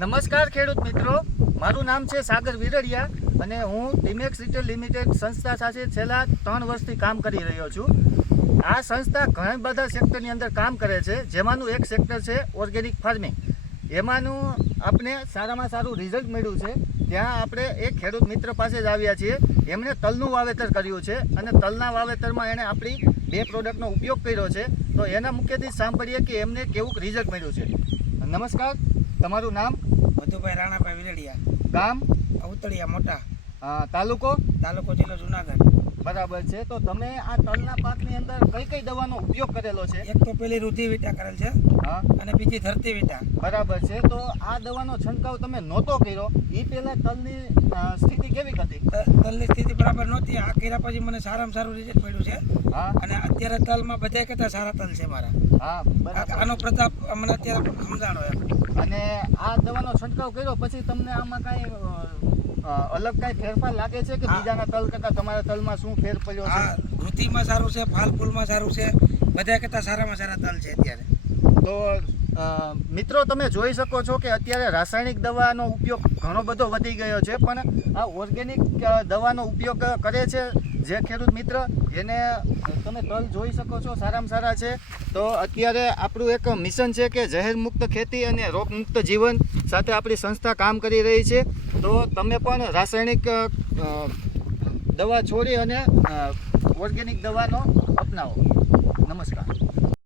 નમસ્કાર ખેડૂત મિત્રો, મારું નામ છે સાગર વિરડિયા અને હું ટીમેક્સ રિટેલ લિમિટેડ સંસ્થા સાથે છેલ્લા 3 વર્ષથી કામ કરી રહ્યો છું. આ સંસ્થા ઘણા બધા સેક્ટરની અંદર કામ કરે છે, જેમાંનું એક સેક્ટર છે ઓર્ગેનિક ફાર્મિંગ. એમાંનું આપણે સારામાં સારું રિઝલ્ટ મળ્યું છે. ત્યાં આપણે એક ખેડૂત મિત્ર પાસે જ આવ્યા છીએ. એમણે તલનું વાવેતર કર્યું છે અને તલના વાવેતરમાં એણે આપણી 2 પ્રોડક્ટનો ઉપયોગ કર્યો છે. તો એના મુખ્યથી સાંભળીએ કે એમને કેવું રિઝલ્ટ મળ્યું છે. નમસ્કાર, તમારું નામ? મધુભાઈ રાણાભાઈ વિરડિયા, ગામ? અવતળિયા મોટા, તાલુકો? તાલુકો જિલ્લો જુનાગઢ. બરાબર છે. તો તમે આ તલના પાકની અંદર કઈ કઈ દવાનો ઉપયોગ કરેલો છે? એક તો પેલી રુધિ વિટા કરેલ છે હા, અને બીજી ધરતી વિટા. બરાબર છે. તો આ દવાનો છંટકાવ તમે નહોતો કર્યો એ પહેલા તલની સ્થિતિ કેવી હતી? તલની સ્થિતિ બરાબર નહોતી. આ કર્યા પછી મને સારામાં સારું રિઝલ્ટ મળ્યું છે. હા, અને અત્યારે તલમાં બધા કરતા સારા તલ છે મારા. હા, બરાબર. આનો પ્રતાપ મને અત્યારે સમજાણો એમ. અને આ દવાનો છંટકાવ કર્યો પછી તમને આમાં કાંઈ અલગ કાંઈ ફેરફાર લાગે છે કે બીજાના તલ કરતાં તમારા તલમાં શું ફેર પડ્યો છે? હા, ઋતિમાં સારું છે, ફાલ ફૂલમાં સારું છે, બધા કરતા સારામાં સારા તલ છે અત્યારે. તો મિત્રો, તમે જોઈ શકો છો કે અત્યારે રાસાયણિક દવાનો ઉપયોગ ઘણો બધો વધી ગયો છે, પણ આ ઓર્ગેનિક દવાનો ઉપયોગ કરે છે જે ખેડૂત મિત્ર, એને તમે તલ જોઈ શકો છો સારામાં સારા છે. તો અત્યારે આપણું એક મિશન છે કે ઝેર મુક્ત ખેતી અને રોગ મુક્ત જીવન સાથે આપણી સંસ્થા કામ કરી રહી છે. તો તમે પણ રાસાયણિક દવા છોડી અને ઓર્ગેનિક દવાનો અપનાવો. નમસ્કાર.